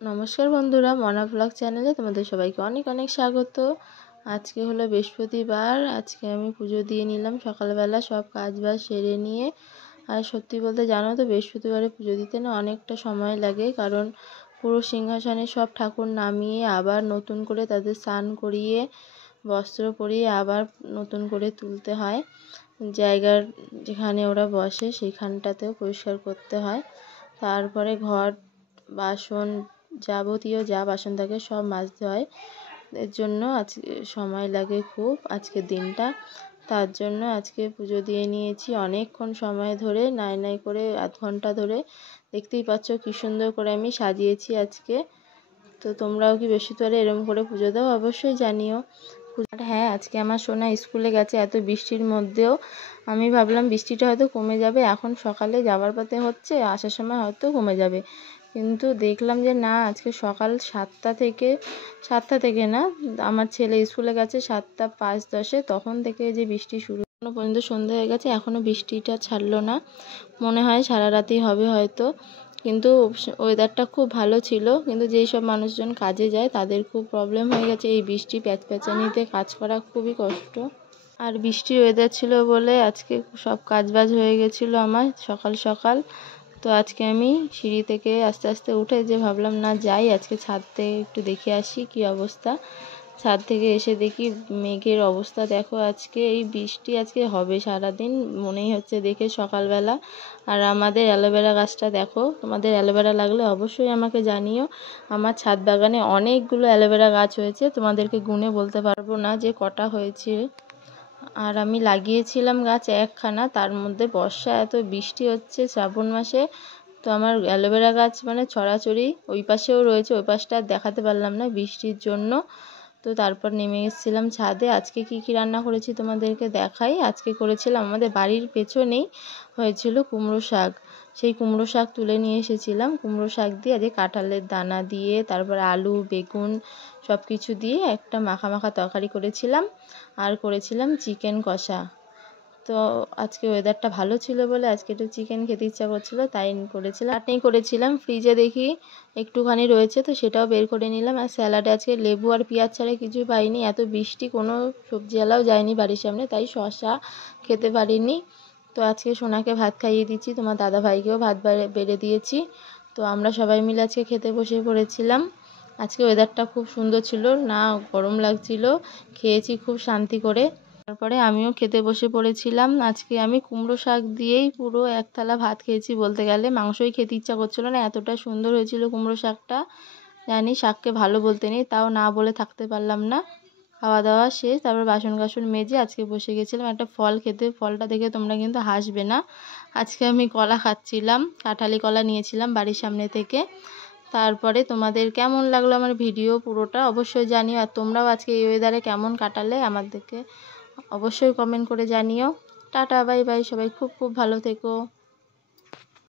নমস্কার বন্ধুরা, মনা ব্লগ চ্যানেলে তোমাদের সবাইকে অনেক অনেক স্বাগত। আজকে হলো বৃহস্পতিবার। আজকে আমি পুজো দিয়ে নিলাম সকালবেলা, সব কাজবাজ সেরে নিয়ে। আর সত্যি বলতে জানো তো, বৃহস্পতিবারে পুজো দিতে না অনেকটা সময় লাগে, কারণ পুরো সিংহাসনে সব ঠাকুর নামিয়ে আবার নতুন করে তাদের স্নান করিয়ে বস্ত্র পরিয়ে আবার নতুন করে তুলতে হয়। জায়গার যেখানে ওরা বসে সেইখানটাতেও পরিষ্কার করতে হয়। তারপরে ঘর বাসন যাবতীয় যা বাসন থাকে সব মাজতে হয়। এর জন্য আজকে সময় লাগে খুব, আজকের দিনটা। তার জন্য আজকে পুজো দিয়ে নিয়েছি অনেকক্ষণ সময় ধরে, নাই করে আধ ঘন্টা ধরে। দেখতেই পাচ্ছ কি সুন্দর করে আমি সাজিয়েছি আজকে। তো তোমরাও কি বৃহস্পতিবারে এরম করে পুজো দাও? অবশ্যই জানিও। আর হ্যাঁ, আজকে আমার সোনা স্কুলে গেছে এত বৃষ্টির মধ্যেও। আমি ভাবলাম বৃষ্টিটা হয়তো কমে যাবে, এখন সকালে যাওয়ার পথে হচ্ছে, আসার সময় হয়তো কমে যাবে, কিন্তু দেখলাম যে না, আজকে সকাল 7টা থেকে না, আমার ছেলে স্কুলে গেছে 7:05-10, তখন থেকে যে বৃষ্টি শুরু, এখনো পর্যন্ত সন্ধ্যা হয়ে গেছে, এখনও বৃষ্টিটা ছাড়লো না। মনে হয় সারা রাতেই হবে হয়তো। কিন্তু ওয়েদারটা খুব ভালো ছিল, কিন্তু যেই সব মানুষজন কাজে যায় তাদের খুব প্রবলেম হয়ে গেছে। এই বৃষ্টি প্যাচপ্যাচানিতে কাজ করা খুবই কষ্ট। আর বৃষ্টির ওয়েদার ছিল বলে আজকে সব কাজবাজ হয়ে গেছিলো আমার সকাল সকাল। তো আজকে আমি সিঁড়ি থেকে আস্তে আস্তে উঠে যে ভাবলাম না যাই, আজকে ছাদ থেকে একটু দেখে আসি কি অবস্থা। ছাদ থেকে এসে দেখি মেঘের অবস্থা দেখো, আজকে এই বৃষ্টি আজকে হবে সারাদিন মনেই হচ্ছে দেখে সকালবেলা। আর আমাদের অ্যালোভেরা গাছটা দেখো, তোমাদের অ্যালোভেরা লাগলে অবশ্যই আমাকে জানিও। আমার ছাদ বাগানে অনেকগুলো অ্যালোভেরা গাছ হয়েছে, তোমাদেরকে গুণে বলতে পারবো না যে কটা হয়েছে। আর আমি লাগিয়েছিলাম গাছ একখানা, তার মধ্যে বর্ষা এত বৃষ্টি হচ্ছে শ্রাবণ মাসে, তো আমার অ্যালোভেরা গাছ মানে ছড়াছড়ি। ওই পাশেও রয়েছে, ওই পাশটা আর দেখাতে পারলাম না বৃষ্টির জন্য। তো তারপর নেমে এসেছিলাম ছাদে। আজকে কি কি রান্না করেছি তোমাদেরকে দেখাই। আজকে করেছিলাম, আমাদের বাড়ির পেছনেই হয়েছিল কুমড়ো শাক, সেই কুমড়ো শাক তুলে নিয়ে এসেছিলাম। কুমড়ো শাক দিয়ে আজকে কাঁঠালের দানা দিয়ে, তারপর আলু বেগুন সব কিছু দিয়ে একটা মাখা মাখা তরকারি করেছিলাম। আর করেছিলাম চিকেন কষা। তো আজকে ওয়েদারটা ভালো ছিল বলে আজকে একটু চিকেন খেতে ইচ্ছা করছিল, তাই করেছিলাম। চাটনি করেছিলাম, ফ্রিজে দেখি একটুখানি রয়েছে, তো সেটাও বের করে নিলাম। আর স্যালাডে আজকে লেবু আর পেঁয়াজ ছাড়া কিছু পাইনি, এত বৃষ্টি, কোনো সবজিওয়ালাও যায়নি বাড়ির সামনে, তাই শসা খেতে পারিনি। তো আজকে সোনাকে ভাত খাইয়ে দিচ্ছি, তোমার দাদা ভাইকেও ভাত বেড়ে দিয়েছি। তো আমরা সবাই মিলে আজকে খেতে বসে পড়েছিলাম। আজকে ওয়েদারটা খুব সুন্দর ছিল, না গরম লাগছিল, খেয়েছি খুব শান্তি করে। তারপরে আমিও খেতে বসে পড়েছিলাম। আজকে আমি কুমড়ো শাক দিয়েই পুরো এক থালা ভাত খেয়েছি বলতে গেলে, মাংসই খেতে ইচ্ছা করছিল না, এতটা সুন্দর হয়েছিল কুমড়ো শাকটা। জানি শাককে ভালো বলতে নেই, তাও না বলে থাকতে পারলাম না। খাওয়া দাওয়া শেষ, তারপর বাসন কাসন মেজে আজকে বসে গেছিলাম একটা ফল খেতে। ফলটা দেখে তোমরা কিন্তু হাসবে না। আজকে আমি কলা খাচ্ছিলাম, কাঁঠালি কলা নিয়েছিলাম বাড়ির সামনে থেকে। তারপরে তোমাদের কেমন লাগলো আমার ভিডিও পুরোটা অবশ্যই জানিও। আর তোমরাও আজকে এই ওয়েদারে কেমন কাটালে আমাদেরকে অবশ্যই কমেন্ট করে জানিও। টাটা, বাই বাই, সবাই খুব খুব ভালো থেকো।